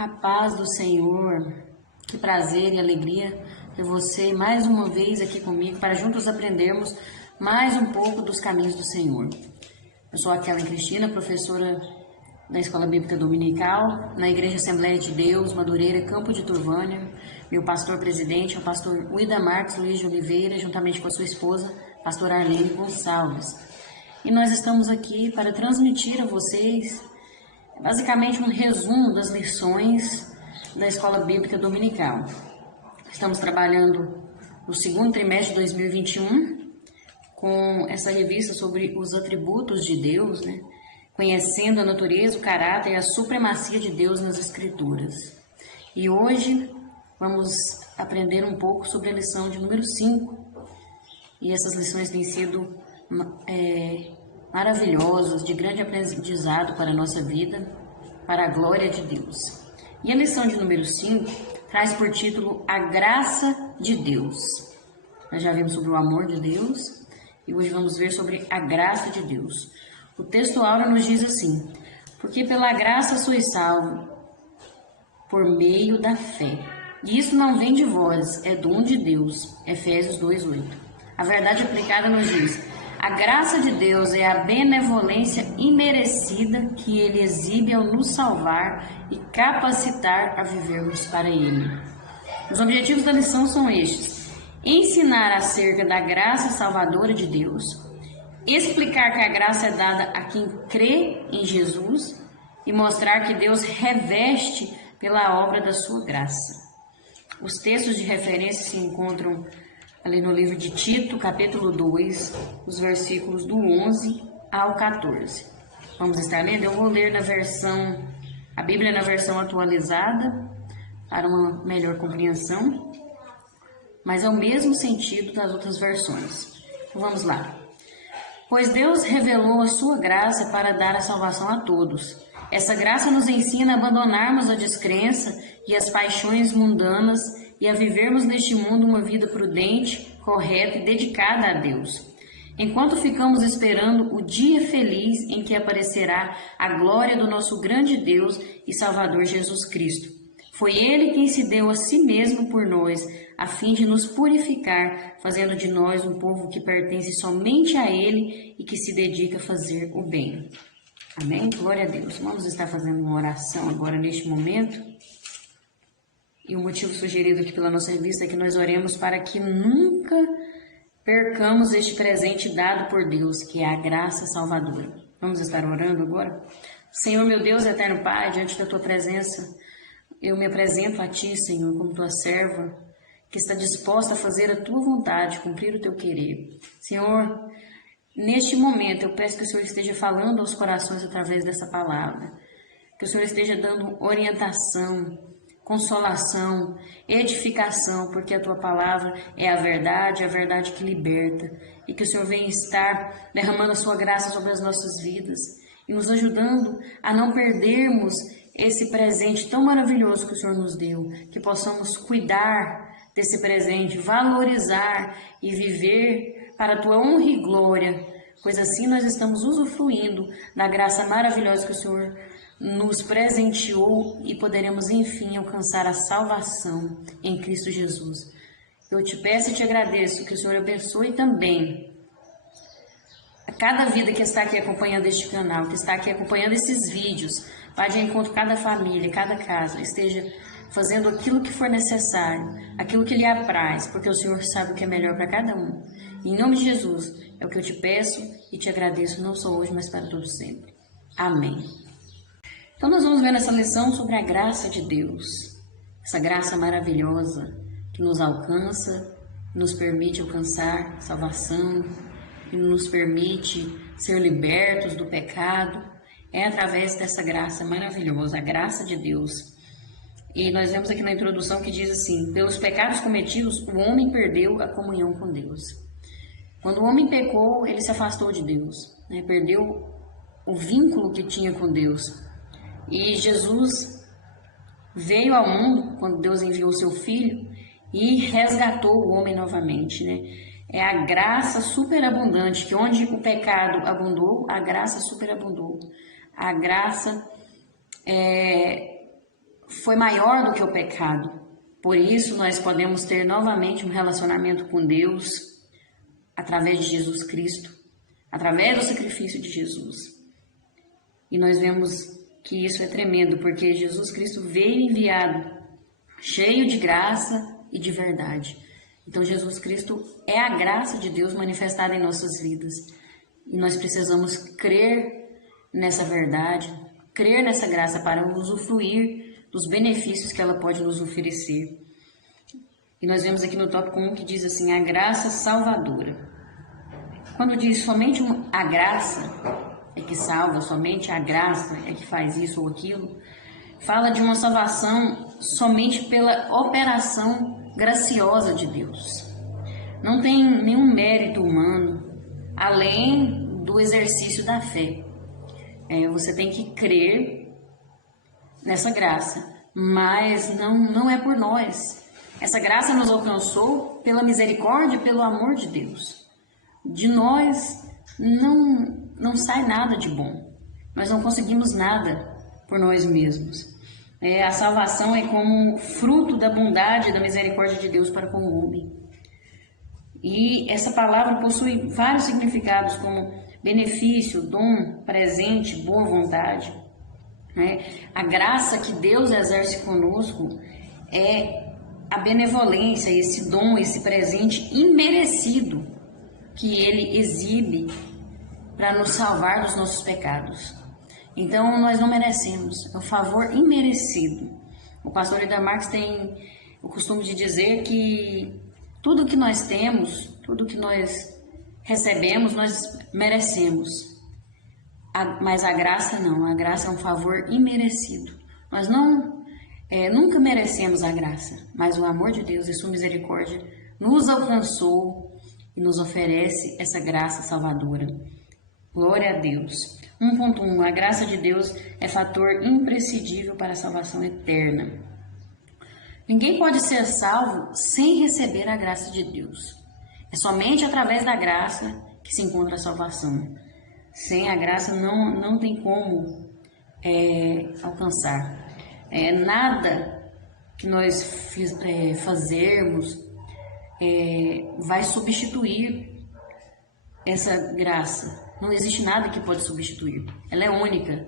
A paz do Senhor, que prazer e alegria ter você mais uma vez aqui comigo para juntos aprendermos mais um pouco dos caminhos do Senhor. Eu sou a Kellen Cristina, professora da Escola Bíblica Dominical, na Igreja Assembleia de Deus, Madureira, Campo de Turvânia. Meu pastor-presidente é o pastor Uida Marques Luiz de Oliveira, juntamente com a sua esposa, pastor Arlene Gonçalves. E nós estamos aqui para transmitir a vocês basicamente um resumo das lições da Escola Bíblica Dominical. Estamos trabalhando no segundo trimestre de 2021 com essa revista sobre os atributos de Deus, conhecendo a natureza, o caráter e a supremacia de Deus nas Escrituras. E hoje vamos aprender um pouco sobre a lição de número 5. E essas lições têm sido maravilhosas, de grande aprendizado para a nossa vida, para a glória de Deus. E a lição de número 5 traz por título A Graça de Deus. Nós já vimos sobre o amor de Deus e hoje vamos ver sobre a graça de Deus. O texto áureo nos diz assim: porque pela graça sois salvos por meio da fé. E isso não vem de vós, é dom de Deus. Efésios 2:8. A verdade aplicada nos diz: a graça de Deus é a benevolência imerecida que Ele exibe ao nos salvar e capacitar a vivermos para Ele. Os objetivos da lição são estes: ensinar acerca da graça salvadora de Deus, explicar que a graça é dada a quem crê em Jesus e mostrar que Deus reveste pela obra da sua graça. Os textos de referência se encontram ali no livro de Tito, capítulo 2, os versículos do 11 ao 14. Vamos estar lendo? Eu vou ler a Bíblia na versão atualizada, para uma melhor compreensão, mas é o mesmo sentido das outras versões. Então vamos lá. Pois Deus revelou a sua graça para dar a salvação a todos. Essa graça nos ensina a abandonarmos a descrença e as paixões mundanas e a vivermos neste mundo uma vida prudente, correta e dedicada a Deus. Enquanto ficamos esperando o dia feliz em que aparecerá a glória do nosso grande Deus e Salvador Jesus Cristo. Foi Ele quem se deu a si mesmo por nós, a fim de nos purificar, fazendo de nós um povo que pertence somente a Ele e que se dedica a fazer o bem. Amém? Glória a Deus. Vamos estar fazendo uma oração agora neste momento. E o motivo sugerido aqui pela nossa revista é que nós oremos para que nunca percamos este presente dado por Deus, que é a graça salvadora. Vamos estar orando agora? Senhor, meu Deus, eterno Pai, diante da Tua presença, eu me apresento a Ti, Senhor, como Tua serva, que está disposta a fazer a Tua vontade, cumprir o Teu querer. Senhor, neste momento eu peço que o Senhor esteja falando aos corações através dessa palavra, que o Senhor esteja dando orientação, consolação, edificação, porque a Tua palavra é a verdade que liberta, e que o Senhor venha estar derramando a Sua graça sobre as nossas vidas e nos ajudando a não perdermos esse presente tão maravilhoso que o Senhor nos deu, que possamos cuidar desse presente, valorizar e viver para a Tua honra e glória, pois assim nós estamos usufruindo da graça maravilhosa que o Senhor nos presenteou e poderemos enfim alcançar a salvação em Cristo Jesus. Eu te peço e te agradeço que o Senhor abençoe também a cada vida que está aqui acompanhando este canal, que está aqui acompanhando esses vídeos. Vá de encontro cada família, cada casa, esteja fazendo aquilo que for necessário, aquilo que lhe apraz, porque o Senhor sabe o que é melhor para cada um. Em nome de Jesus, é o que eu te peço e te agradeço, não só hoje, mas para todo sempre. Amém. Então nós vamos ver nessa lição sobre a graça de Deus, essa graça maravilhosa que nos alcança, nos permite alcançar salvação, que nos permite ser libertos do pecado. É através dessa graça maravilhosa, a graça de Deus. E nós vemos aqui na introdução que diz assim: pelos pecados cometidos, o homem perdeu a comunhão com Deus. Quando o homem pecou, ele se afastou de Deus, perdeu o vínculo que tinha com Deus. E Jesus veio ao mundo, quando Deus enviou o seu Filho, e resgatou o homem novamente, É a graça superabundante, que onde o pecado abundou, a graça superabundou. A graça foi maior do que o pecado. Por isso, nós podemos ter novamente um relacionamento com Deus através de Jesus Cristo, através do sacrifício de Jesus. E nós vemos que isso é tremendo, porque Jesus Cristo veio enviado, cheio de graça e de verdade. Então, Jesus Cristo é a graça de Deus manifestada em nossas vidas. E nós precisamos crer nessa verdade, crer nessa graça para usufruir dos benefícios que ela pode nos oferecer. E nós vemos aqui no tópico 1 que diz assim, a graça salvadora. Quando diz somente a graça é que salva, somente a graça é que faz isso ou aquilo, fala de uma salvação somente pela operação graciosa de Deus. Não tem nenhum mérito humano, além do exercício da fé. Você tem que crer nessa graça, mas não é por nós. Essa graça nos alcançou pela misericórdia e pelo amor de Deus. De nós não sai nada de bom. Nós não conseguimos nada por nós mesmos. A salvação é como fruto da bondade e da misericórdia de Deus para com o homem. E essa palavra possui vários significados, como benefício, dom, presente, boa vontade. A graça que Deus exerce conosco é a benevolência, esse dom, esse presente imerecido que Ele exibe para nos salvar dos nossos pecados. Então, nós não merecemos, é um favor imerecido. O pastor Ida Marques tem o costume de dizer que tudo que nós temos, tudo que nós recebemos, nós merecemos. Mas a graça não, a graça é um favor imerecido. Nós nunca merecemos a graça, mas o amor de Deus e sua misericórdia nos alcançou e nos oferece essa graça salvadora. Glória a Deus. 1.1. A graça de Deus é fator imprescindível para a salvação eterna. Ninguém pode ser salvo sem receber a graça de Deus. É somente através da graça que se encontra a salvação. Sem a graça não tem como alcançar. Nada que nós fazermos vai substituir essa graça. Não existe nada que pode substituir. Ela é única.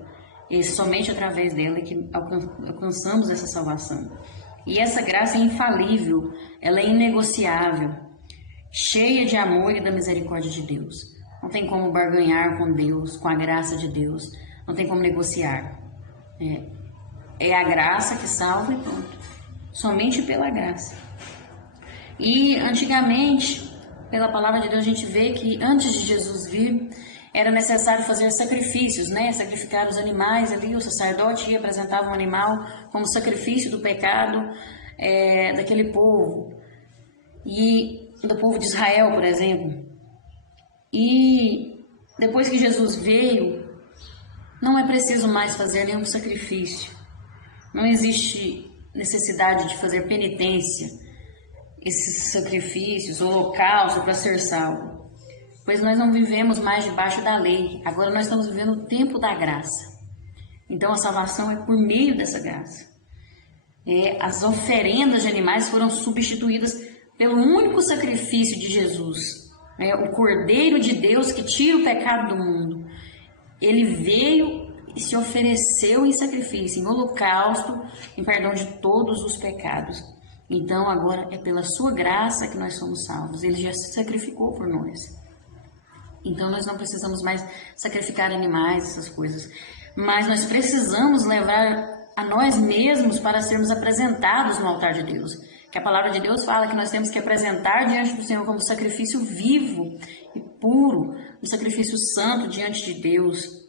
E somente através dela é que alcançamos essa salvação. E essa graça é infalível, ela é inegociável, cheia de amor e da misericórdia de Deus. Não tem como barganhar com Deus, com a graça de Deus. Não tem como negociar. É a graça que salva e pronto. Somente pela graça. E antigamente, pela palavra de Deus, a gente vê que antes de Jesus vir, era necessário fazer sacrifícios, sacrificar os animais ali, o sacerdote ia apresentar um animal como sacrifício do pecado daquele povo, e do povo de Israel, por exemplo. E depois que Jesus veio, não é preciso mais fazer nenhum sacrifício, não existe necessidade de fazer penitência, esses sacrifícios, holocausto para ser salvo. Pois nós não vivemos mais debaixo da lei. Agora nós estamos vivendo o tempo da graça. Então a salvação é por meio dessa graça. As oferendas de animais foram substituídas pelo único sacrifício de Jesus. O Cordeiro de Deus que tira o pecado do mundo. Ele veio e se ofereceu em sacrifício, em holocausto, em perdão de todos os pecados. Então agora é pela sua graça que nós somos salvos. Ele já se sacrificou por nós. Então nós não precisamos mais sacrificar animais, essas coisas. Mas nós precisamos levar a nós mesmos para sermos apresentados no altar de Deus. Que a palavra de Deus fala que nós temos que apresentar diante do Senhor como sacrifício vivo e puro, um sacrifício santo diante de Deus.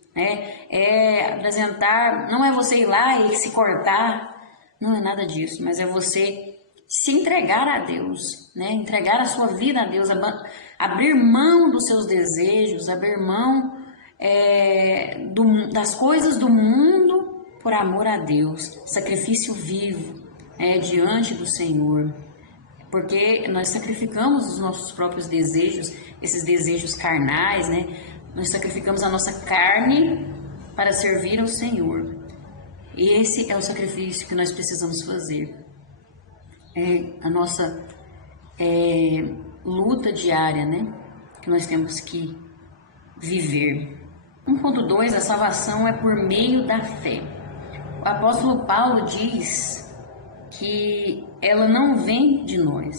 Apresentar, não é você ir lá e se cortar, não é nada disso, mas é você se entregar a Deus, entregar a sua vida a Deus, abrir mão dos seus desejos, abrir mão das coisas do mundo por amor a Deus, sacrifício vivo diante do Senhor, porque nós sacrificamos os nossos próprios desejos, esses desejos carnais, nós sacrificamos a nossa carne para servir ao Senhor. Esse é o sacrifício que nós precisamos fazer. É a nossa luta diária, né? Que nós temos que viver. 1.2, a salvação é por meio da fé. O apóstolo Paulo diz que ela não vem de nós,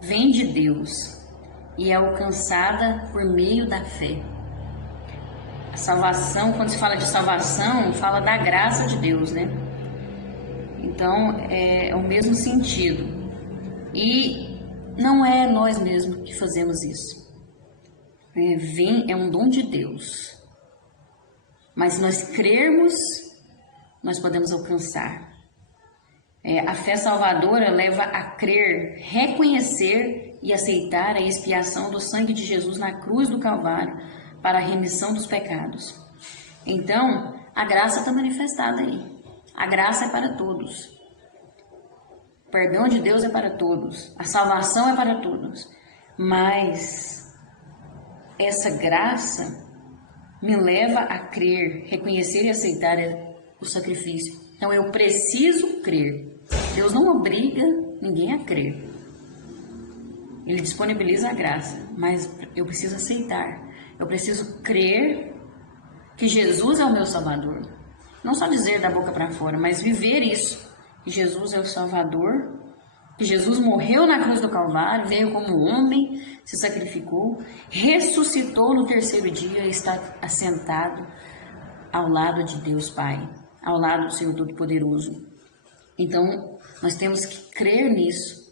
vem de Deus e é alcançada por meio da fé. A salvação, quando se fala de salvação, fala da graça de Deus, né? Então, é o mesmo sentido. E não é nós mesmos que fazemos isso. É um dom de Deus. Mas se nós crermos, nós podemos alcançar. A fé salvadora leva a crer, reconhecer e aceitar a expiação do sangue de Jesus na cruz do Calvário para a remissão dos pecados. Então, a graça está manifestada aí. A graça é para todos. O perdão de Deus é para todos. A salvação é para todos. Mas essa graça me leva a crer, reconhecer e aceitar o sacrifício. Então, eu preciso crer. Deus não obriga ninguém a crer. Ele disponibiliza a graça, mas eu preciso aceitar. Eu preciso crer que Jesus é o meu Salvador. Não só dizer da boca para fora, mas viver isso. Que Jesus é o Salvador, que Jesus morreu na cruz do Calvário, veio como homem, se sacrificou, ressuscitou no terceiro dia e está assentado ao lado de Deus Pai, ao lado do Senhor Todo-Poderoso. Então, nós temos que crer nisso.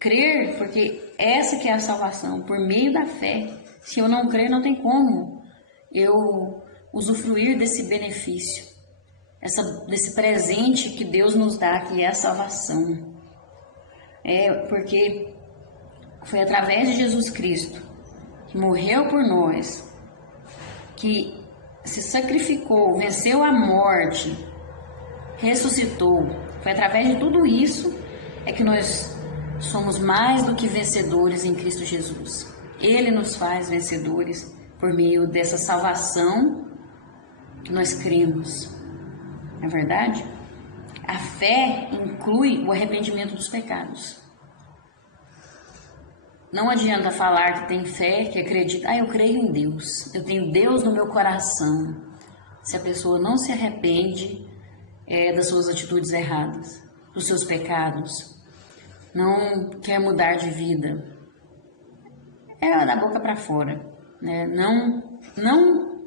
Crer, porque essa que é a salvação, por meio da fé. Se eu não crer, não tem como eu usufruir desse benefício, desse presente que Deus nos dá, que é a salvação. Porque foi através de Jesus Cristo, que morreu por nós, que se sacrificou, venceu a morte, ressuscitou. Foi através de tudo isso que nós somos mais do que vencedores em Cristo Jesus. Ele nos faz vencedores por meio dessa salvação que nós cremos. Não é verdade? A fé inclui o arrependimento dos pecados. Não adianta falar que tem fé, que acredita, eu creio em Deus, eu tenho Deus no meu coração, se a pessoa não se arrepende das suas atitudes erradas, dos seus pecados, não quer mudar de vida. Da boca para fora, né? Não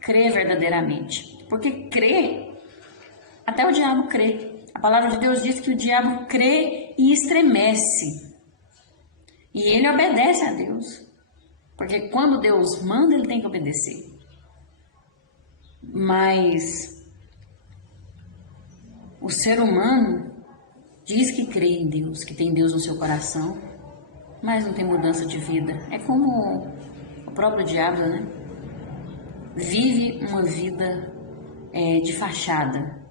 crê verdadeiramente, porque crê, até o diabo crê. A palavra de Deus diz que o diabo crê e estremece, e ele obedece a Deus, porque quando Deus manda, ele tem que obedecer. Mas o ser humano diz que crê em Deus, que tem Deus no seu coração, mas não tem mudança de vida. É como o próprio diabo, né? Vive uma vida de fachada,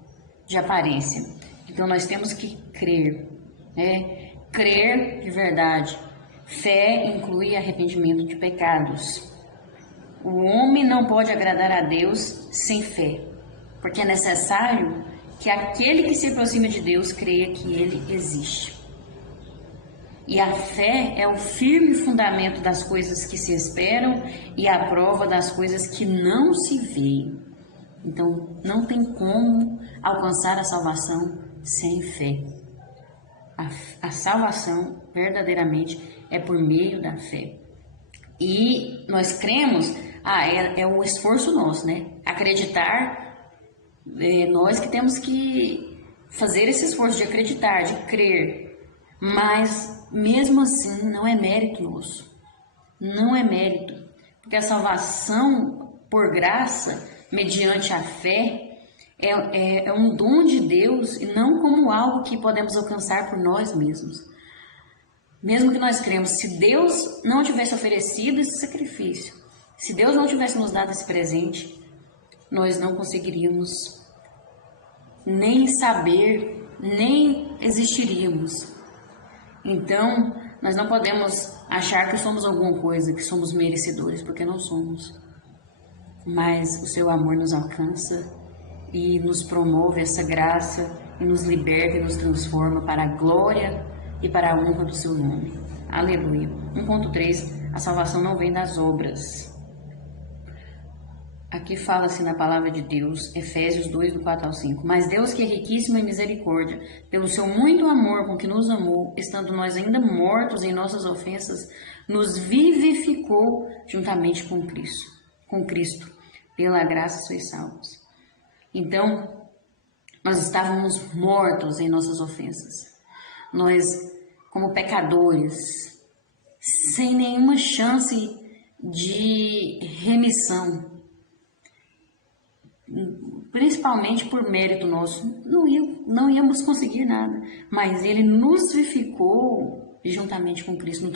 de aparência. Então nós temos que crer, né? Crer de verdade. Fé inclui arrependimento de pecados. O homem não pode agradar a Deus sem fé, porque é necessário que aquele que se aproxima de Deus creia que Ele existe. E a fé é o firme fundamento das coisas que se esperam e a prova das coisas que não se veem. Então, não tem como alcançar a salvação sem fé. A salvação, verdadeiramente, é por meio da fé. E nós cremos, é o esforço nosso, né? Acreditar, nós que temos que fazer esse esforço de acreditar, de crer. Mas, mesmo assim, não é mérito nosso. Não é mérito. Porque a salvação, por graça, mediante a fé, é um dom de Deus e não como algo que podemos alcançar por nós mesmos. Mesmo que nós cremos, se Deus não tivesse oferecido esse sacrifício, se Deus não tivesse nos dado esse presente, nós não conseguiríamos nem saber, nem existiríamos. Então, nós não podemos achar que somos alguma coisa, que somos merecedores, porque não somos. Mas o seu amor nos alcança e nos promove essa graça e nos liberta e nos transforma para a glória e para a honra do seu nome. Aleluia. 1.3, a salvação não vem das obras. Aqui fala-se na palavra de Deus, Efésios 2, do 4 ao 5. Mas Deus, que é riquíssimo em misericórdia, pelo seu muito amor com que nos amou, estando nós ainda mortos em nossas ofensas, nos vivificou juntamente com Cristo. Pela graça sois salvos. Então, nós estávamos mortos em nossas ofensas. Nós, como pecadores, sem nenhuma chance de remissão, principalmente por mérito nosso, não íamos conseguir nada, mas Ele nos vivificou juntamente com Cristo,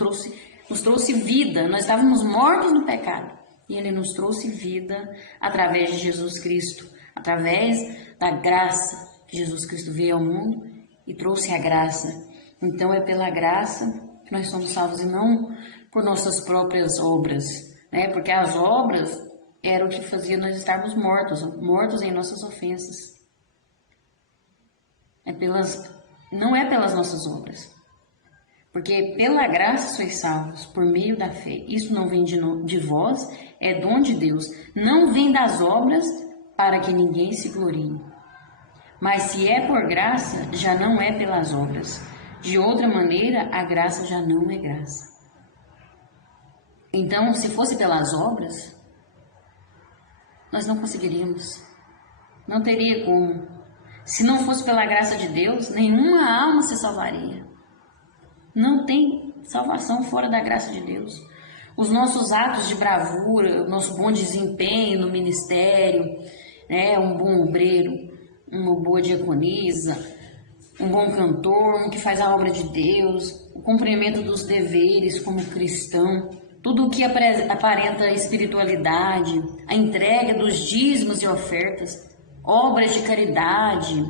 nos trouxe vida. Nós estávamos mortos no pecado e Ele nos trouxe vida através de Jesus Cristo, através da graça que Jesus Cristo veio ao mundo e trouxe a graça. Então é pela graça que nós somos salvos e não por nossas próprias obras, né? Porque as obras era o que fazia nós estarmos mortos em nossas ofensas. Não é pelas nossas obras. Porque pela graça sois salvos, por meio da fé. Isso não vem de vós, é dom de Deus. Não vem das obras, para que ninguém se glorie. Mas se é por graça, já não é pelas obras. De outra maneira, a graça já não é graça. Então, se fosse pelas obras, nós não conseguiríamos. Não teria como. Se não fosse pela graça de Deus, nenhuma alma se salvaria. Não tem salvação fora da graça de Deus. Os nossos atos de bravura, o nosso bom desempenho no ministério, né, um bom obreiro, uma boa diaconisa, um bom cantor, um que faz a obra de Deus, o cumprimento dos deveres como cristão, tudo o que aparenta espiritualidade, a entrega dos dízimos e ofertas, obras de caridade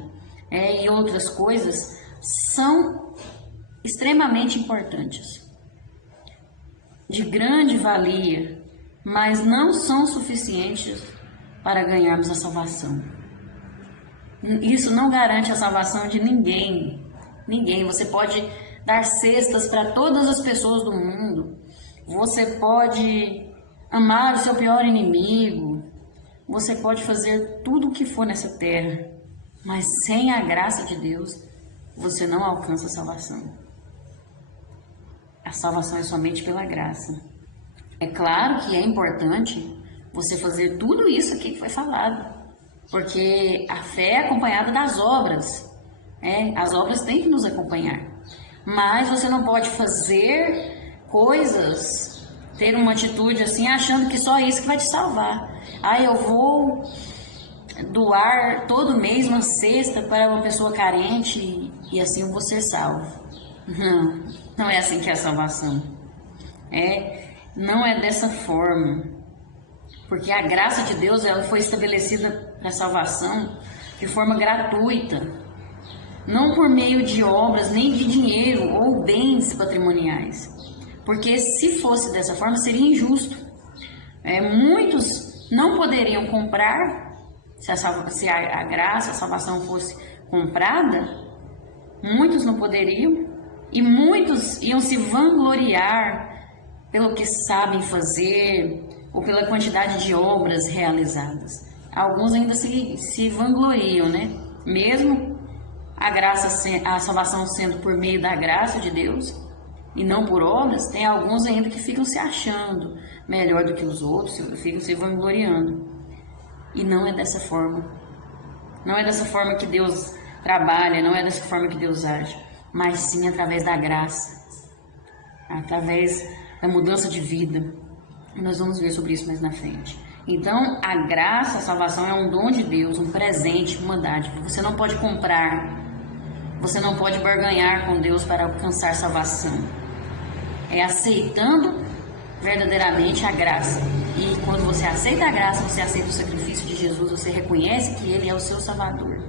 e outras coisas são extremamente importantes, de grande valia, mas não são suficientes para ganharmos a salvação. Isso não garante a salvação de ninguém. Você pode dar cestas para todas as pessoas do mundo. Você pode amar o seu pior inimigo. Você pode fazer tudo o que for nessa terra. Mas sem a graça de Deus, você não alcança a salvação. A salvação é somente pela graça. É claro que é importante você fazer tudo isso aqui que foi falado. Porque a fé é acompanhada das obras. As obras têm que nos acompanhar. Mas você não pode fazer coisas, ter uma atitude assim, achando que só isso que vai te salvar. Eu vou doar todo mês uma cesta para uma pessoa carente e assim eu vou ser salvo. Não é assim que é a salvação. Não é dessa forma. Porque a graça de Deus ela foi estabelecida para a salvação de forma gratuita, não por meio de obras, nem de dinheiro ou bens patrimoniais. Porque se fosse dessa forma, seria injusto. Muitos não poderiam comprar, se a graça, a salvação fosse comprada, muitos não poderiam, e muitos iam se vangloriar pelo que sabem fazer, ou pela quantidade de obras realizadas. Alguns ainda se vangloriam, né? Mesmo a salvação sendo por meio da graça de Deus e não por obras, tem alguns ainda que ficam se achando melhor do que os outros, ficam se vangloriando. E não é dessa forma. Não é dessa forma que Deus trabalha, não é dessa forma que Deus age, mas sim através da graça, através da mudança de vida. Nós vamos ver sobre isso mais na frente. Então, a graça, a salvação é um dom de Deus, um presente, uma dádiva. Você não pode comprar, você não pode barganhar com Deus para alcançar salvação. É aceitando verdadeiramente a graça. E quando você aceita a graça, você aceita o sacrifício de Jesus, você reconhece que Ele é o seu Salvador.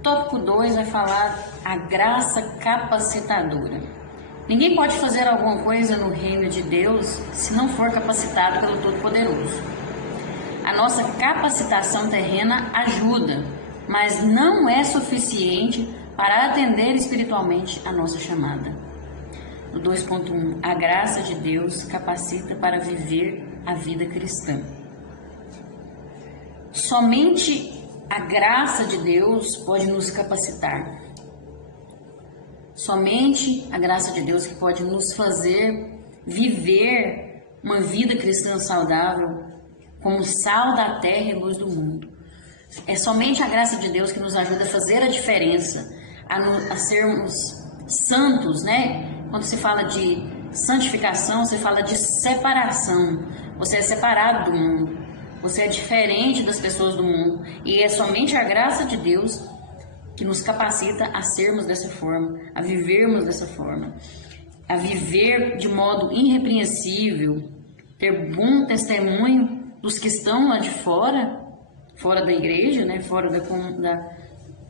Tópico 2 vai falar a graça capacitadora. Ninguém pode fazer alguma coisa no reino de Deus se não for capacitado pelo Todo-Poderoso. A nossa capacitação terrena ajuda, mas não é suficiente para atender espiritualmente a nossa chamada. No 2.1, a graça de Deus capacita para viver a vida cristã. Somente a graça de Deus pode nos capacitar. Somente a graça de Deus que pode nos fazer viver uma vida cristã saudável como sal da terra e luz do mundo. É somente a graça de Deus que nos ajuda a fazer a diferença, a sermos santos, né? Quando se fala de santificação, se fala de separação. Você é separado do mundo. Você é diferente das pessoas do mundo. E é somente a graça de Deus que nos capacita a sermos dessa forma, a vivermos dessa forma, a viver de modo irrepreensível, ter bom testemunho dos que estão lá de fora, fora da igreja, né? Fora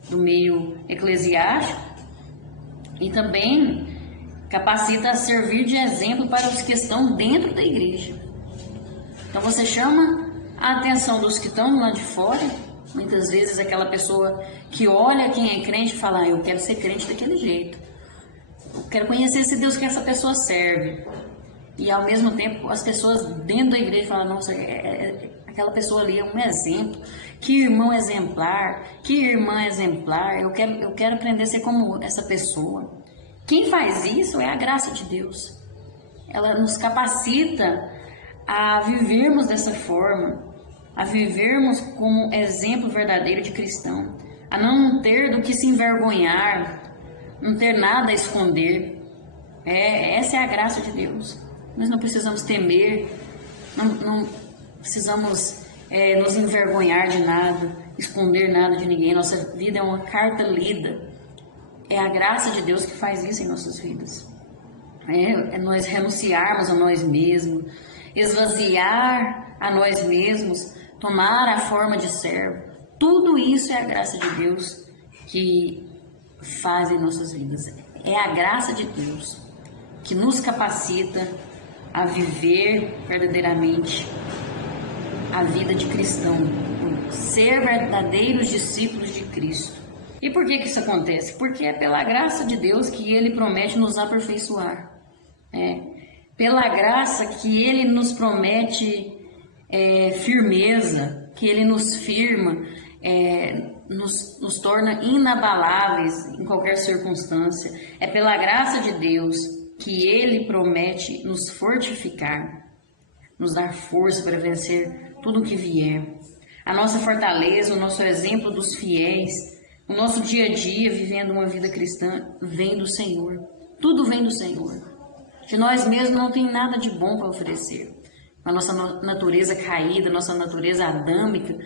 do meio eclesiástico, e também capacita a servir de exemplo para os que estão dentro da igreja. Então você chama a atenção dos que estão lá de fora. Muitas vezes aquela pessoa que olha quem é crente e fala: eu quero ser crente daquele jeito, eu quero conhecer esse Deus que essa pessoa serve. E ao mesmo tempo as pessoas dentro da igreja falam: nossa, aquela pessoa ali é um exemplo, que irmão exemplar, que irmã exemplar, eu quero aprender a ser como essa pessoa. Quem faz isso é a graça de Deus. Ela nos capacita a vivermos dessa forma, a vivermos como exemplo verdadeiro de cristão, a não ter do que se envergonhar, não ter nada a esconder. Essa é a graça de Deus. Nós não precisamos temer, não precisamos nos envergonhar de nada, esconder nada de ninguém. Nossa vida é uma carta lida. É a graça de Deus que faz isso em nossas vidas. É nós renunciarmos a nós mesmos, esvaziar a nós mesmos, tomar a forma de servo. Tudo isso é a graça de Deus que faz em nossas vidas. É a graça de Deus que nos capacita a viver verdadeiramente a vida de cristão, ser verdadeiros discípulos de Cristo. E por que isso acontece? Porque é pela graça de Deus que Ele promete nos aperfeiçoar. Pela graça que Ele nos promete firmeza, que Ele nos firma, nos torna inabaláveis em qualquer circunstância. É pela graça de Deus que Ele promete nos fortificar, nos dar força para vencer tudo o que vier. A nossa fortaleza, o nosso exemplo dos fiéis, o nosso dia a dia vivendo uma vida cristã vem do Senhor. Tudo vem do Senhor. De nós mesmos não tem nada de bom para oferecer. A nossa natureza caída, a nossa natureza adâmica,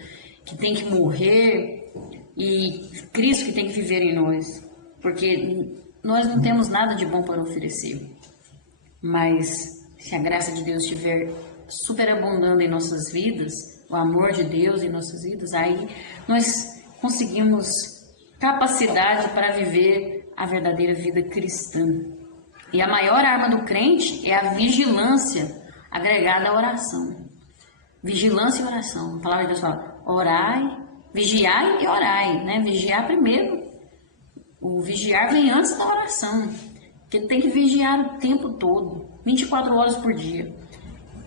que tem que morrer, e Cristo que tem que viver em nós. Porque nós não temos nada de bom para oferecer. Mas se a graça de Deus estiver superabundando em nossas vidas, o amor de Deus em nossas vidas, aí nós conseguimos capacidade para viver a verdadeira vida cristã. E a maior arma do crente é a vigilância agregada à oração. Vigilância e oração. A palavra de Deus fala: orai, vigiai e orai, né? Vigiar primeiro. O vigiar vem antes da oração, porque tem que vigiar o tempo todo, 24 horas por dia.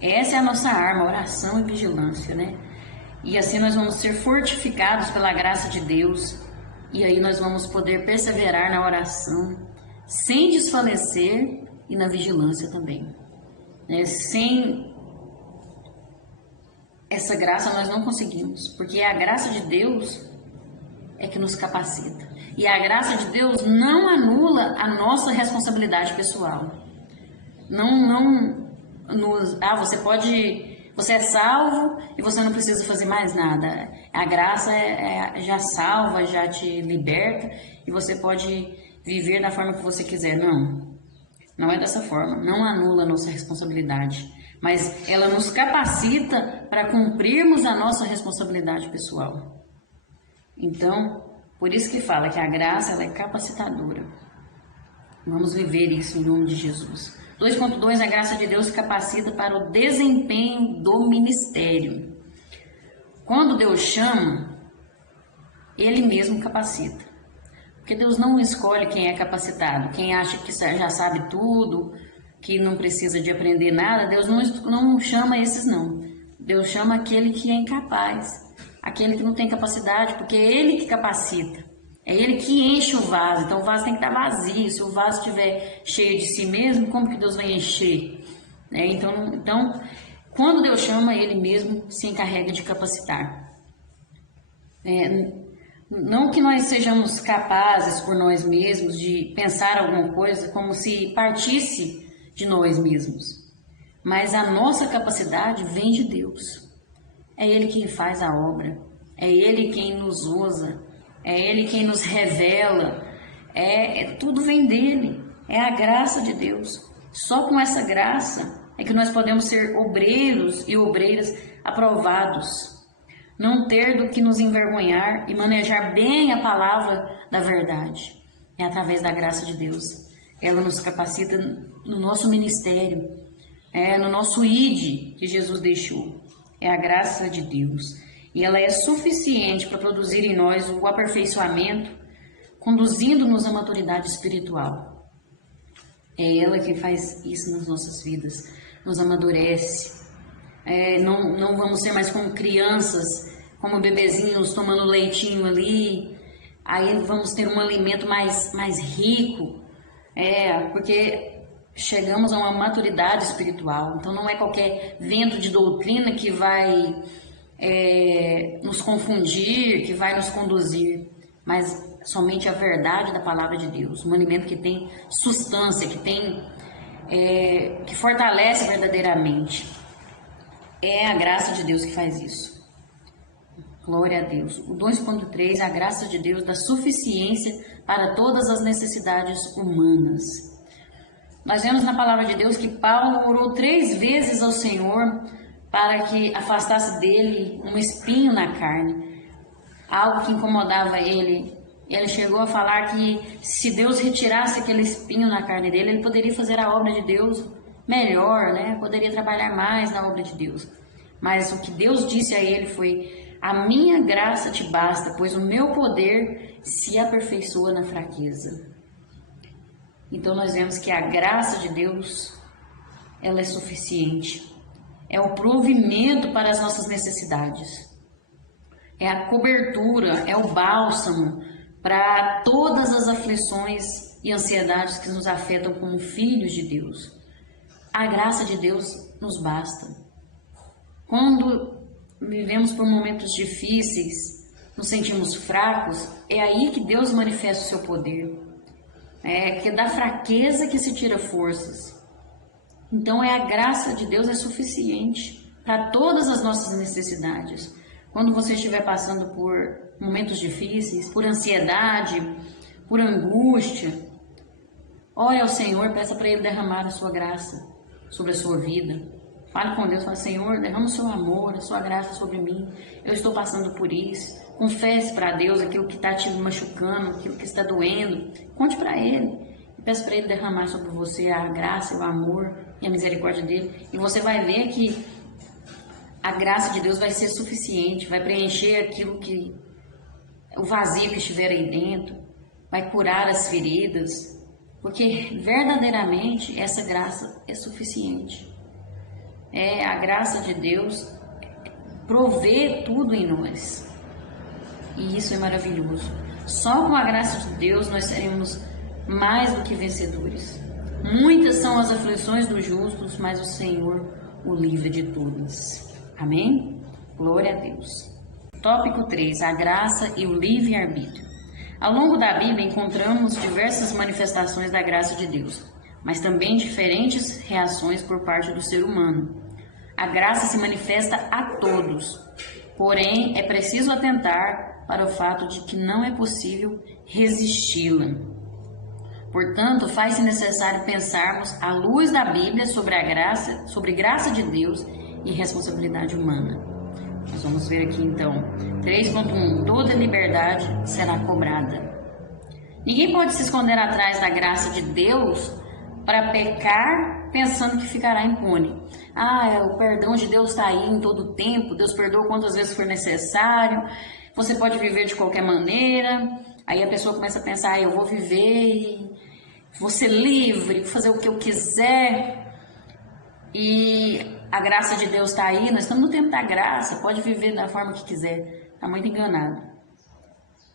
Essa é a nossa arma, oração e vigilância, né? E assim nós vamos ser fortificados pela graça de Deus. E aí nós vamos poder perseverar na oração, sem desfalecer, e na vigilância também. Sem essa graça nós não conseguimos, porque é a graça de Deus é que nos capacita. E a graça de Deus não anula a nossa responsabilidade pessoal. Você é salvo e você não precisa fazer mais nada. A graça já salva, já te liberta, e você pode viver da forma que você quiser. Não é dessa forma. Não anula a nossa responsabilidade, mas ela nos capacita para cumprirmos a nossa responsabilidade pessoal. Então, por isso que fala que a graça ela é capacitadora. Vamos viver isso em nome de Jesus. 2.2, a graça de Deus capacita para o desempenho do ministério. Quando Deus chama, Ele mesmo capacita. Porque Deus não escolhe quem é capacitado, quem acha que já sabe tudo, que não precisa de aprender nada. Deus não chama esses não. Deus chama aquele que é incapaz, aquele que não tem capacidade, porque é Ele que capacita. É Ele que enche o vaso. Então o vaso tem que estar vazio. Se o vaso estiver cheio de si mesmo, como que Deus vai encher? Então, quando Deus chama, Ele mesmo se encarrega de capacitar. Não que nós sejamos capazes por nós mesmos de pensar alguma coisa como se partisse de nós mesmos, mas a nossa capacidade vem de Deus. É Ele quem faz a obra, é Ele quem nos usa, é Ele quem nos revela, tudo vem dEle, é a graça de Deus. Só com essa graça é que nós podemos ser obreiros e obreiras aprovados, não ter do que nos envergonhar e manejar bem a palavra da verdade. É através da graça de Deus. Ela nos capacita no nosso ministério, no nosso ID que Jesus deixou. É a graça de Deus. E ela é suficiente para produzir em nós o aperfeiçoamento, conduzindo-nos à maturidade espiritual. É ela que faz isso nas nossas vidas, nos amadurece. Não vamos ser mais como crianças, como bebezinhos tomando leitinho ali. Aí vamos ter um alimento mais rico, porque chegamos a uma maturidade espiritual. Então não é qualquer vento de doutrina que vai nos confundir, que vai nos conduzir, mas somente a verdade da palavra de Deus, um alimento que tem substância, que fortalece verdadeiramente. É a graça de Deus que faz isso. Glória a Deus. O 2.3, a graça de Deus dá suficiência para todas as necessidades humanas. Nós vemos na palavra de Deus que Paulo orou 3 vezes ao Senhor para que afastasse dele um espinho na carne, algo que incomodava ele. Ele chegou a falar que se Deus retirasse aquele espinho na carne dele, ele poderia fazer a obra de Deus melhor, poderia trabalhar mais na obra de Deus. Mas o que Deus disse a ele foi: a minha graça te basta, pois o meu poder se aperfeiçoa na fraqueza. Então nós vemos que a graça de Deus, ela é suficiente. É o provimento para as nossas necessidades. É a cobertura, é o bálsamo para todas as aflições e ansiedades que nos afetam como filhos de Deus. A graça de Deus nos basta. Quando vivemos por momentos difíceis, nos sentimos fracos, é aí que Deus manifesta o seu poder. Que é da fraqueza que se tira forças. Então a graça de Deus é suficiente para todas as nossas necessidades. Quando você estiver passando por momentos difíceis, por ansiedade, por angústia, ore ao Senhor, peça para Ele derramar a sua graça sobre a sua vida. Fale com Deus, fale: Senhor, derrama o seu amor, a sua graça sobre mim. Eu estou passando por isso. Confesse para Deus aquilo que está te machucando, aquilo que está doendo. Conte para Ele. E peça para Ele derramar sobre você a graça, o amor e a misericórdia dEle. E você vai ver que a graça de Deus vai ser suficiente, vai preencher o vazio que estiver aí dentro, vai curar as feridas, porque verdadeiramente essa graça é suficiente. A graça de Deus provê tudo em nós, e isso é maravilhoso. Só com a graça de Deus nós seremos mais do que vencedores. Muitas são as aflições dos justos, mas o Senhor o livra de todas. Amém? Glória a Deus. Tópico 3. A graça e o livre-arbítrio. Ao longo da Bíblia encontramos diversas manifestações da graça de Deus, mas também diferentes reações por parte do ser humano. A graça se manifesta a todos, porém é preciso atentar para o fato de que não é possível resisti-la. Portanto, faz-se necessário pensarmos à luz da Bíblia sobre graça de Deus e responsabilidade humana. Nós vamos ver aqui então 3.1. Toda liberdade será cobrada. Ninguém pode se esconder atrás da graça de Deus para pecar pensando que ficará impune. O perdão de Deus está aí em todo o tempo, Deus perdoa quantas vezes for necessário, você pode viver de qualquer maneira. Aí a pessoa começa a pensar, eu vou viver e vou ser livre, vou fazer o que eu quiser. E a graça de Deus está aí, nós estamos no tempo da graça, pode viver da forma que quiser. Está muito enganado.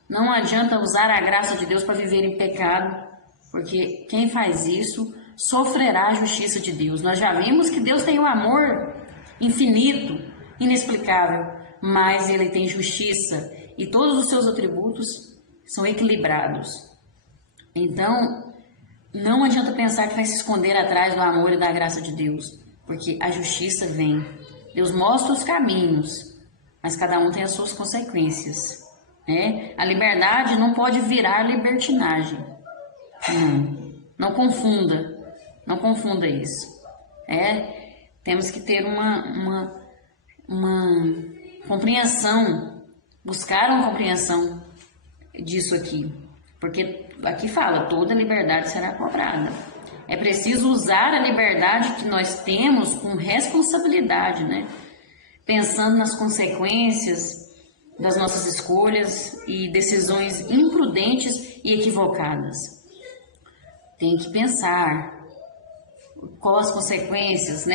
Não adianta usar a graça de Deus para viver em pecado, porque quem faz isso sofrerá a justiça de Deus. Nós já vimos que Deus tem um amor infinito, inexplicável, mas Ele tem justiça e todos os seus atributos são equilibrados. Então, não adianta pensar que vai se esconder atrás do amor e da graça de Deus, porque a justiça vem. Deus mostra os caminhos, mas cada um tem as suas consequências. A liberdade não pode virar libertinagem. Não confunda isso. Temos que ter uma compreensão, buscar uma compreensão disso aqui, porque aqui fala, toda liberdade será cobrada. É preciso usar a liberdade que nós temos com responsabilidade, pensando nas consequências das nossas escolhas e decisões imprudentes e equivocadas. Tem que pensar qual as consequências,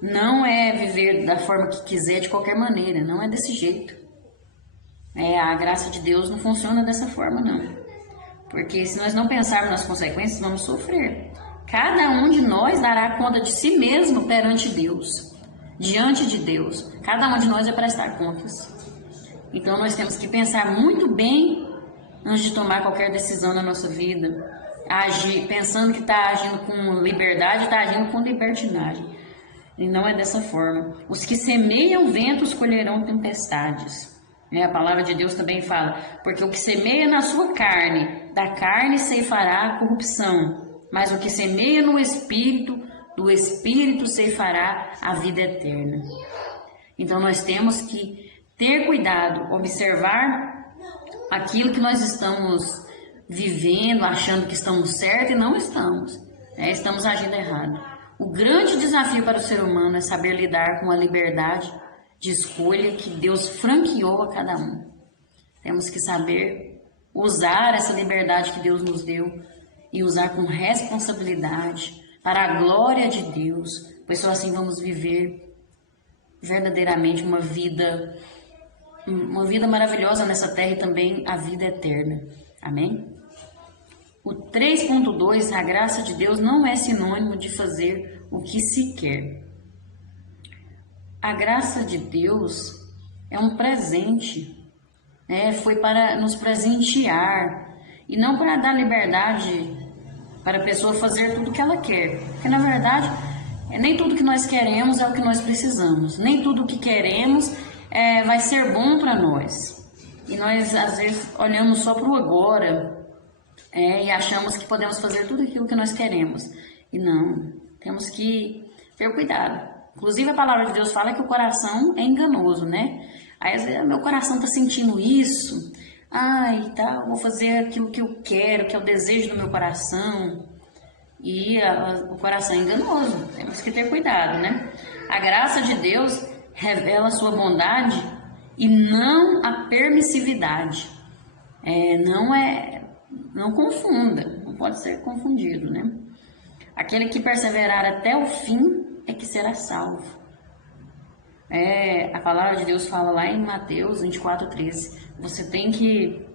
Não é viver da forma que quiser, de qualquer maneira, não é desse jeito. A graça de Deus não funciona dessa forma, não. Porque se nós não pensarmos nas consequências, vamos sofrer. Cada um de nós dará conta de si mesmo perante Deus, diante de Deus. Cada um de nós vai prestar contas. Então nós temos que pensar muito bem antes de tomar qualquer decisão na nossa vida. Agir, pensando que está agindo com liberdade, está agindo com libertinagem. E não é dessa forma. Os que semeiam ventos colherão tempestades. A palavra de Deus também fala, porque o que semeia na sua carne, da carne ceifará a corrupção, mas o que semeia no Espírito, do Espírito ceifará a vida eterna. Então nós temos que ter cuidado, observar aquilo que nós estamos vivendo, achando que estamos certos e não estamos. Estamos agindo errado. O grande desafio para o ser humano é saber lidar com a liberdade de escolha que Deus franqueou a cada um. Temos que saber usar essa liberdade que Deus nos deu e usar com responsabilidade para a glória de Deus, pois só assim vamos viver verdadeiramente uma vida maravilhosa nessa terra e também a vida eterna. Amém? O 3.2, a graça de Deus não é sinônimo de fazer o que se quer. A graça de Deus é um presente, foi para nos presentear e não para dar liberdade para a pessoa fazer tudo o que ela quer. Porque na verdade, nem tudo que nós queremos é o que nós precisamos, nem tudo o que queremos vai ser bom para nós. E nós às vezes olhamos só para o agora e achamos que podemos fazer tudo aquilo que nós queremos. E não, temos que ter cuidado. Inclusive a palavra de Deus fala que o coração é enganoso, Aí às vezes meu coração está sentindo isso, vou fazer aquilo que eu quero, que é o desejo do meu coração. E o coração é enganoso, temos que ter cuidado, A graça de Deus revela a sua bondade e não a permissividade. Não confunda, não pode ser confundido, Aquele que perseverar até o fim é que será salvo. A palavra de Deus fala lá em Mateus 24:13. Você tem que...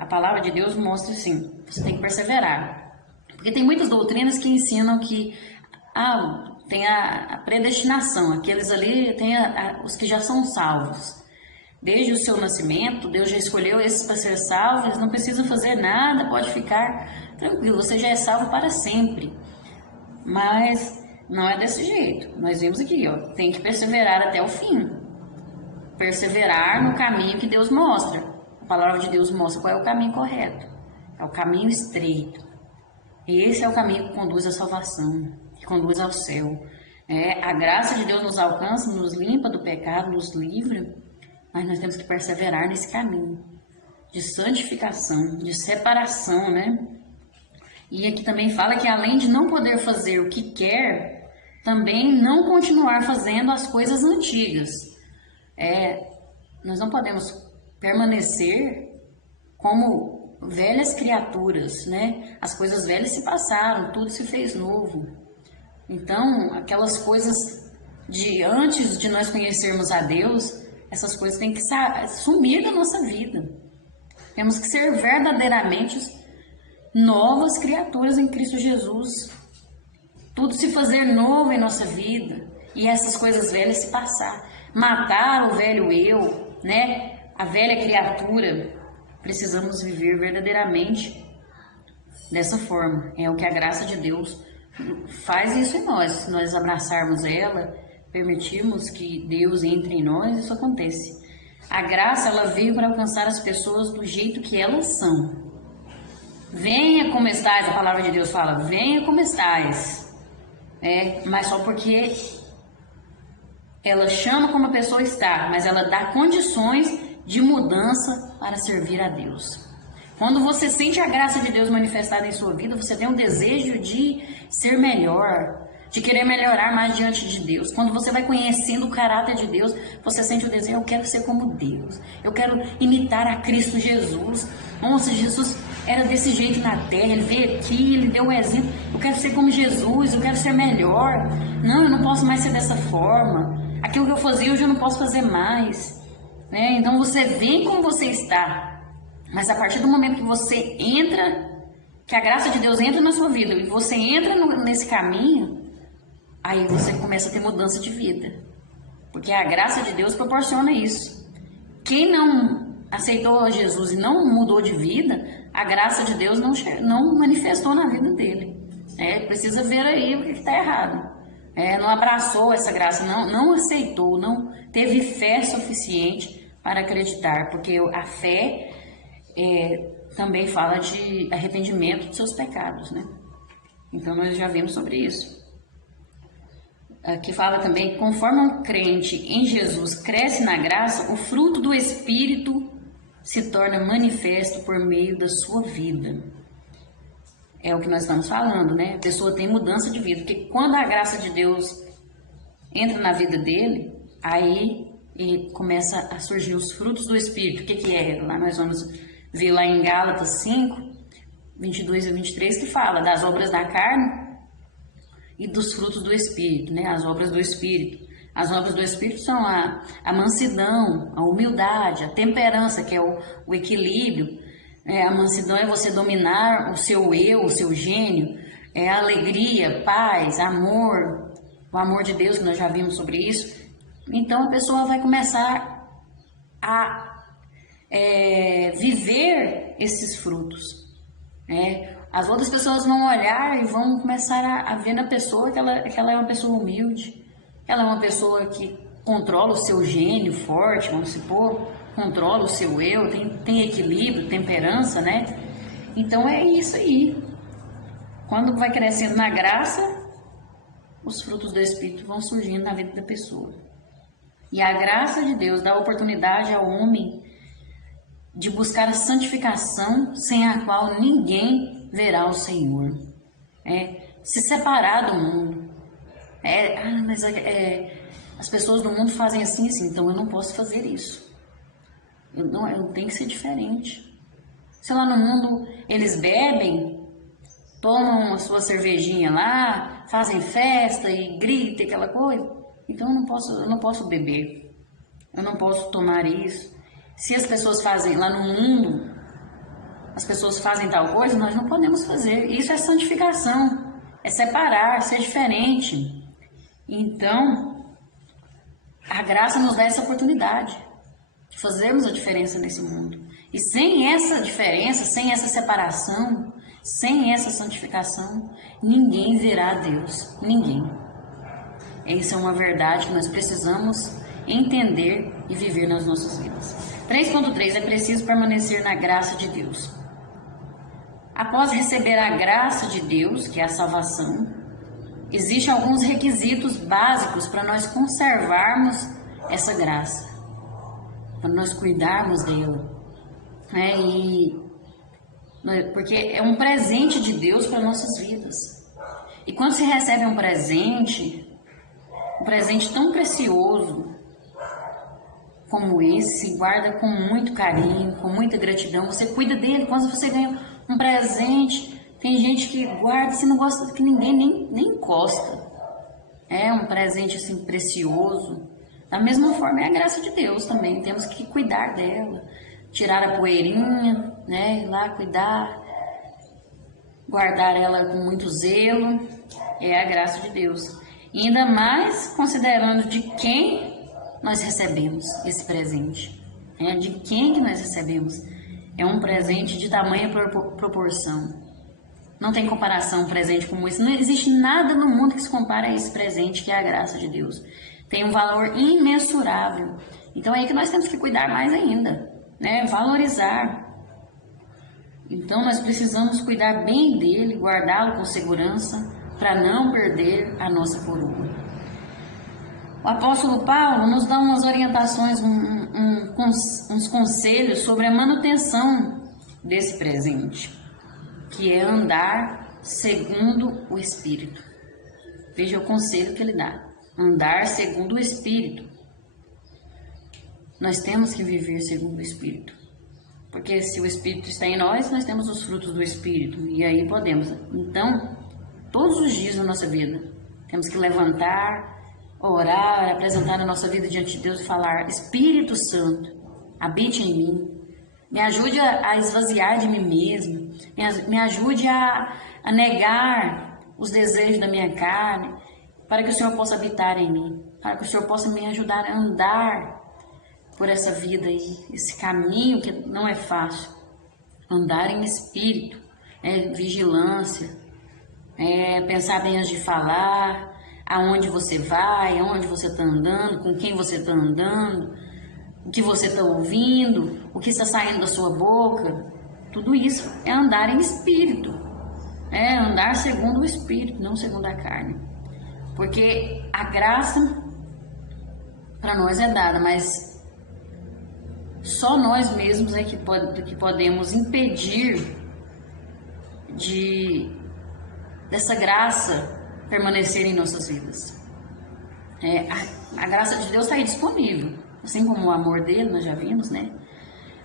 a palavra de Deus mostra assim, você tem que perseverar. Porque tem muitas doutrinas que ensinam que tem a predestinação, aqueles ali tem os que já são salvos. Desde o seu nascimento, Deus já escolheu esses para ser salvos, eles não precisam fazer nada, pode ficar tranquilo, você já é salvo para sempre. Mas não é desse jeito. Nós vimos aqui, tem que perseverar até o fim. Perseverar no caminho que Deus mostra. A palavra de Deus mostra qual é o caminho correto. É o caminho estreito. E esse é o caminho que conduz à salvação, que conduz ao céu. A graça de Deus nos alcança, nos limpa do pecado, nos livra, mas nós temos que perseverar nesse caminho de santificação, de separação, E aqui também fala que além de não poder fazer o que quer, também não continuar fazendo as coisas antigas. Nós não podemos permanecer como velhas criaturas, né? As coisas velhas se passaram, tudo se fez novo. Então, aquelas coisas de antes de nós conhecermos a Deus, essas coisas têm que sumir da nossa vida. Temos que ser verdadeiramente novas criaturas em Cristo Jesus. Tudo se fazer novo em nossa vida e essas coisas velhas se passar. Matar o velho eu, né? A velha criatura. Precisamos viver verdadeiramente dessa forma. É o que a graça de Deus faz isso em nós. Se nós abraçarmos ela, permitirmos que Deus entre em nós, isso acontece. A graça, ela veio para alcançar as pessoas do jeito que elas são. Venha como estais, a palavra de Deus fala, venha como estais. Mas só porque ela chama como a pessoa está, mas ela dá condições de mudança para servir a Deus. Quando você sente a graça de Deus manifestada em sua vida, você tem um desejo de ser melhor, de querer melhorar mais diante de Deus. Quando você vai conhecendo o caráter de Deus, você sente o desejo, eu quero ser como Deus, eu quero imitar a Cristo Jesus. Nossa, Jesus era desse jeito na terra, ele veio aqui, ele deu um exemplo, eu quero ser como Jesus, eu quero ser melhor. Não, eu não posso mais ser dessa forma, aquilo que eu fazia hoje eu não posso fazer mais. Então você vem como você está, mas a partir do momento que você entra, que a graça de Deus entra na sua vida e você entra nesse caminho, aí você começa a ter mudança de vida, porque a graça de Deus proporciona isso. Quem não aceitou Jesus e não mudou de vida, a graça de Deus não manifestou na vida dele. Precisa ver aí o que está errado. Não abraçou essa graça, não aceitou, não teve fé suficiente para acreditar, porque a fé também fala de arrependimento dos seus pecados, né? Então nós já vimos sobre isso. Aqui fala também, conforme um crente em Jesus cresce na graça, o fruto do Espírito se torna manifesto por meio da sua vida. É o que nós estamos falando, né? A pessoa tem mudança de vida, porque quando a graça de Deus entra na vida dele, aí ele começa a surgir os frutos do Espírito. O que é? Lá nós vamos ver lá em Gálatas 5, 22 a 23, que fala das obras da carne e dos frutos do Espírito, né? As obras do Espírito. As obras do Espírito são a mansidão, a humildade, a temperança, que é o equilíbrio. A mansidão é você dominar o seu eu, o seu gênio. É a alegria, paz, amor, o amor de Deus, que nós já vimos sobre isso. Então a pessoa vai começar a viver esses frutos. As outras pessoas vão olhar e vão começar a ver na pessoa que ela é uma pessoa humilde, ela é uma pessoa que controla o seu gênio forte, vamos supor, controla o seu eu, tem equilíbrio, temperança, né? Então é isso aí. Quando vai crescendo na graça, os frutos do Espírito vão surgindo na vida da pessoa. E a graça de Deus dá oportunidade ao homem de buscar a santificação, sem a qual ninguém verá o Senhor. Se separar do mundo. Mas as pessoas do mundo fazem assim, então eu não posso fazer isso. Eu tenho que ser diferente. Se lá no mundo eles bebem, tomam a sua cervejinha lá, fazem festa e gritam aquela coisa, então eu não posso beber, eu não posso tomar isso. Se as pessoas fazem lá no mundo, as pessoas fazem tal coisa, nós não podemos fazer. Isso é santificação, é separar, ser diferente. Então, a graça nos dá essa oportunidade de fazermos a diferença nesse mundo. E sem essa diferença, sem essa separação, sem essa santificação, ninguém verá a Deus. Ninguém. Essa é uma verdade que nós precisamos entender e viver nas nossas vidas. 3.3. É preciso permanecer na graça de Deus. Após receber a graça de Deus, que é a salvação, existem alguns requisitos básicos para nós conservarmos essa graça, para nós cuidarmos dela. E Porque é um presente de Deus para nossas vidas. E quando se recebe um presente tão precioso como esse, se guarda com muito carinho, com muita gratidão, você cuida dele. Quando você ganha um presente, tem gente que guarda, você não gosta que ninguém nem encosta. É um presente assim precioso. Da mesma forma é a graça de Deus também, temos que cuidar dela, tirar a poeirinha, né, ir lá cuidar, guardar ela com muito zelo, é a graça de Deus. E ainda mais considerando de quem nós recebemos esse presente, né, de quem que nós recebemos. É um presente de tamanha proporção. Não tem comparação um presente como esse. Não existe nada no mundo que se compare a esse presente que é a graça de Deus. Tem um valor imensurável. Então é aí que nós temos que cuidar mais ainda, né? Valorizar. Então nós precisamos cuidar bem dele, guardá-lo com segurança, para não perder a nossa coroa. O apóstolo Paulo nos dá umas orientações, uns conselhos sobre a manutenção desse presente, que é andar segundo o Espírito. Veja o conselho que ele dá. Andar segundo o Espírito. Nós temos que viver segundo o Espírito. Porque se o Espírito está em nós, nós temos os frutos do Espírito. E aí podemos. Então, todos os dias da nossa vida, temos que levantar, orar, apresentar a nossa vida diante de Deus e falar: Espírito Santo, habite em mim. Me ajude a esvaziar de mim mesmo. Me ajude a negar os desejos da minha carne, para que o Senhor possa habitar em mim, para que o Senhor possa me ajudar a andar por essa vida aí, esse caminho que não é fácil. Andar em espírito, vigilância, pensar bem antes de falar, aonde você vai, aonde você está andando, com quem você está andando, o que você está ouvindo, o que está saindo da sua boca. Tudo isso é andar em espírito, é andar segundo o Espírito, não segundo a carne. Porque a graça para nós é dada, mas só nós mesmos é que podemos impedir dessa graça permanecer em nossas vidas. A graça de Deus está aí disponível, assim como o amor dele, nós já vimos, né?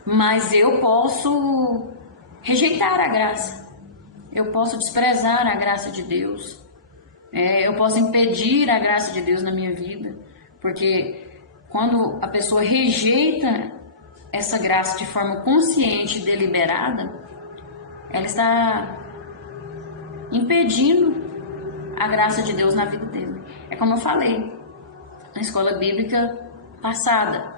Mas eu posso rejeitar a graça, eu posso desprezar a graça de Deus. Eu posso impedir a graça de Deus na minha vida, porque quando a pessoa rejeita essa graça de forma consciente e deliberada, ela está impedindo a graça de Deus na vida dele. É como eu falei na escola bíblica passada,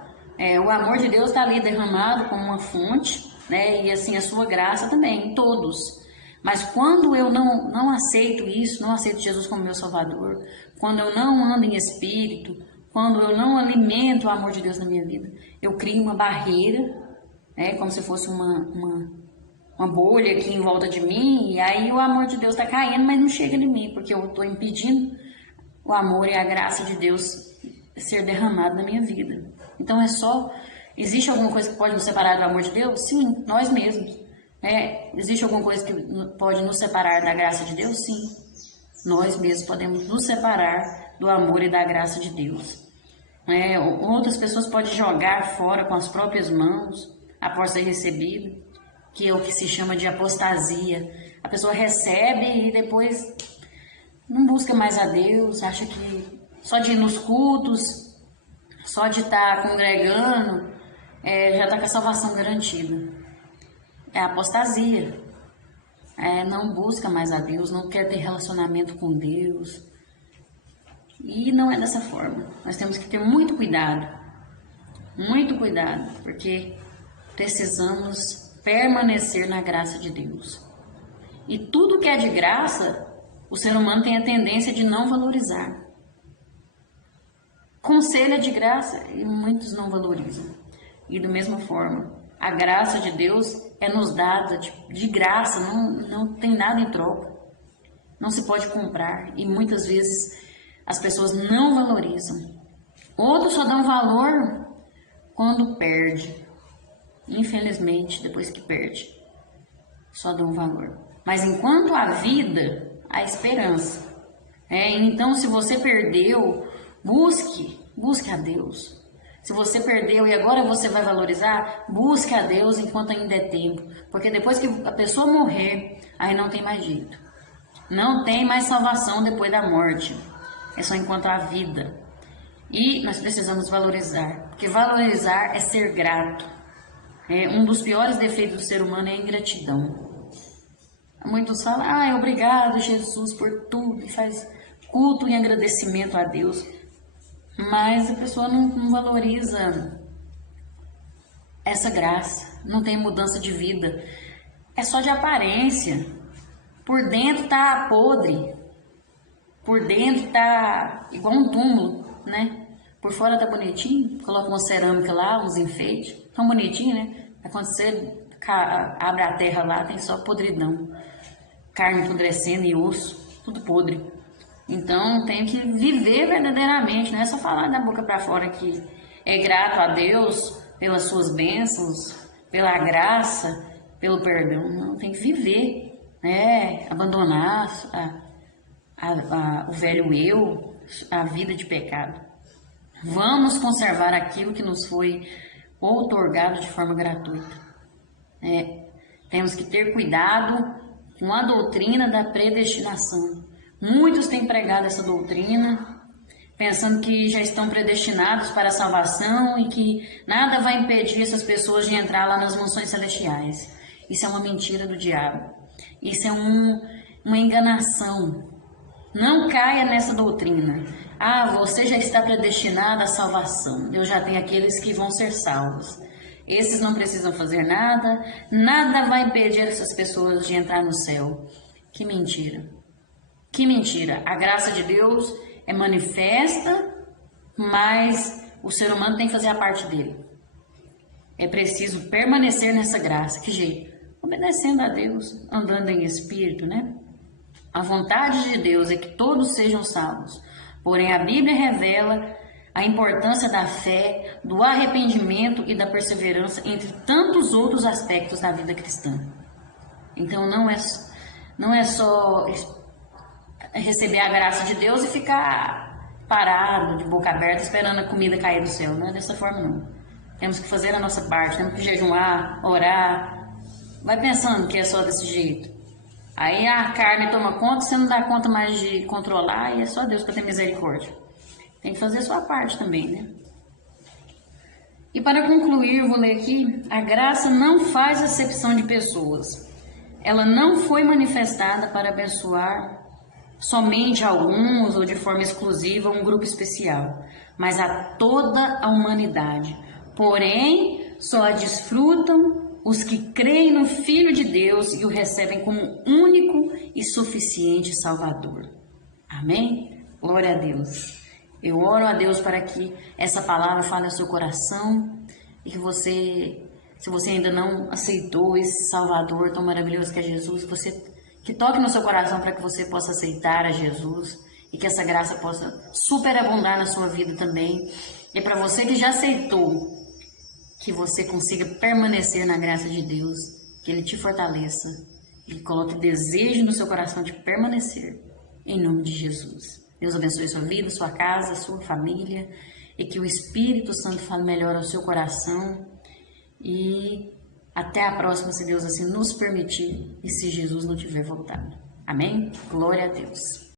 o amor de Deus está ali derramado como uma fonte, né? E assim a sua graça também, em todos. Mas quando eu não aceito isso, não aceito Jesus como meu Salvador, quando eu não ando em espírito, quando eu não alimento o amor de Deus na minha vida, eu crio uma barreira, como se fosse uma bolha aqui em volta de mim, e aí o amor de Deus está caindo, mas não chega em mim, porque eu estou impedindo o amor e a graça de Deus ser derramado na minha vida. Então existe alguma coisa que pode nos separar do amor de Deus? Sim, nós mesmos. Existe alguma coisa que pode nos separar da graça de Deus? Sim, nós mesmos podemos nos separar do amor e da graça de Deus. Outras pessoas podem jogar fora com as próprias mãos após ser recebido, que é o que se chama de apostasia. A pessoa recebe e depois não busca mais a Deus, acha que só de ir nos cultos, só de estar congregando, já está com a salvação garantida. É apostasia, não busca mais a Deus, não quer ter relacionamento com Deus, e não é dessa forma. Nós temos que ter muito cuidado, porque precisamos permanecer na graça de Deus. E tudo que é de graça, o ser humano tem a tendência de não valorizar. Conselho é de graça e muitos não valorizam. E da mesma forma, a graça de Deus é nos dada de graça, não tem nada em troca. Não se pode comprar e muitas vezes as pessoas não valorizam. Outros só dão valor quando perde. Infelizmente, depois que perde. só dão valor. Mas enquanto há vida, há esperança. Então, se você perdeu, busque a Deus. Se você perdeu e agora você vai valorizar, busque a Deus enquanto ainda é tempo. Porque depois que a pessoa morrer, aí não tem mais jeito. Não tem mais salvação depois da morte. É só enquanto há vida. E nós precisamos valorizar. Porque valorizar é ser grato. Um dos piores defeitos do ser humano é a ingratidão. Muitos falam, obrigado Jesus por tudo. E faz culto e agradecimento a Deus. Mas a pessoa não valoriza essa graça, não tem mudança de vida, é só de aparência. Por dentro tá podre, por dentro tá igual um túmulo, né? Por fora tá bonitinho, coloca uma cerâmica lá, uns enfeites, tão bonitinho, né? Quando você abre a terra lá, tem só podridão, carne apodrecendo e osso, tudo podre. Então, tem que viver verdadeiramente, não é só falar da boca para fora que é grato a Deus pelas suas bênçãos, pela graça, pelo perdão. Não, tem que viver, abandonar o velho eu, a vida de pecado. Vamos conservar aquilo que nos foi outorgado de forma gratuita. Temos que ter cuidado com a doutrina da predestinação. Muitos têm pregado essa doutrina, pensando que já estão predestinados para a salvação e que nada vai impedir essas pessoas de entrar lá nas mansões celestiais. Isso é uma mentira do diabo. Isso é uma enganação. Não caia nessa doutrina. Você já está predestinado à salvação. Deus já tem aqueles que vão ser salvos. Esses não precisam fazer nada. Nada vai impedir essas pessoas de entrar no céu. Que mentira. Que mentira! A graça de Deus é manifesta, mas o ser humano tem que fazer a parte dele. É preciso permanecer nessa graça. Que jeito? Obedecendo a Deus, andando em espírito, né? A vontade de Deus é que todos sejam salvos. Porém, a Bíblia revela a importância da fé, do arrependimento e da perseverança, entre tantos outros aspectos da vida cristã. Então, não é só receber a graça de Deus e ficar parado, de boca aberta, esperando a comida cair do céu. Não é dessa forma, não. Temos que fazer a nossa parte, temos que jejuar, orar. Vai pensando que é só desse jeito. Aí a carne toma conta, você não dá conta mais de controlar e é só Deus para ter misericórdia. Tem que fazer a sua parte também, né? E para concluir, eu vou ler aqui, a graça não faz acepção de pessoas. Ela não foi manifestada para abençoar somente alguns ou de forma exclusiva um grupo especial, mas a toda a humanidade. Porém, só a desfrutam os que creem no Filho de Deus e o recebem como único e suficiente Salvador. Amém? Glória a Deus. Eu oro a Deus para que essa palavra fale ao seu coração e que você, se você ainda não aceitou esse Salvador tão maravilhoso que é Jesus, que toque no seu coração para que você possa aceitar a Jesus e que essa graça possa superabundar na sua vida também. E para você que já aceitou, que você consiga permanecer na graça de Deus, que Ele te fortaleça, Ele coloque desejo no seu coração de permanecer, em nome de Jesus. Deus abençoe sua vida, sua casa, sua família, e que o Espírito Santo fale melhor ao seu coração. E até a próxima, se Deus assim nos permitir e se Jesus não tiver voltado. Amém? Glória a Deus.